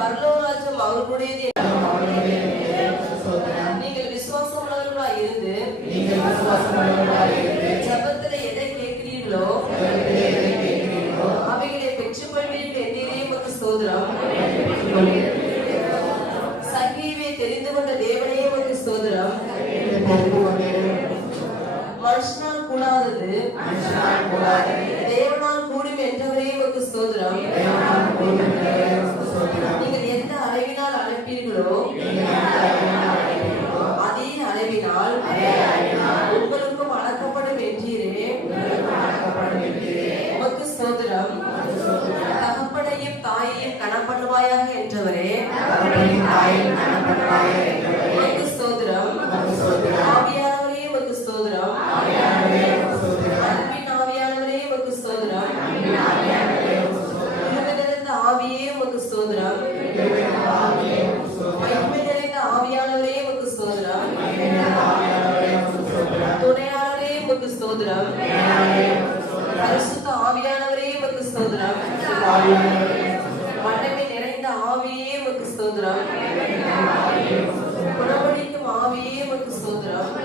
பரலோக ராஜ்யம் அவர்களுடையது. நீங்கள் விசுவாசம் உள்ளவர்களாய் இருந்து ஜெபத்தில் எதை கேட்கிறீர்களோ அவைகளை பெற்றுக்கொள்வீர்கள் என்றே உமக்கு ஸ்தோத்திரம். சங்கீவை தெரிந்து கொண்ட தேவனே உமக்கு ஸ்தோத்திரம். மனுஷனால் கூடாதது தேவனால் கூடும் என்றவரே உமக்கு ஸ்தோத்திரம். நீங்கள் எந்த அளவினால் அழைப்பீர்களோ அதே அளவினால் உங்களுக்கும் அளக்கப்படும் என்றீரே உமக்கு ஸ்தோத்திரம். தகப்பனையும் தாயையும் கனம் பண்ணுவாயாக என்றவரே உமக்கு ஸ்தோத்திரம். ஆவியானவரே உமக்கு ஸ்தோத்திரம். அன்பின் ஆவியானவரே உமக்கு ஸ்தோத்திரம். நிறைந்த ஆவியே உமக்கு ஸ்தோத்திரம். மகிமை நிறைந்த ஆவியானவரே உமக்கு ஸ்தோத்திரம். துணையாளரே உமக்கு ஸ்தோத்திரம். பரிசுத்த ஆவியானவரே உமக்கு ஸ்தோத்திரம். வல்லமை நிறைந்த ஆவியே உமக்கு ஸ்தோத்திரம்.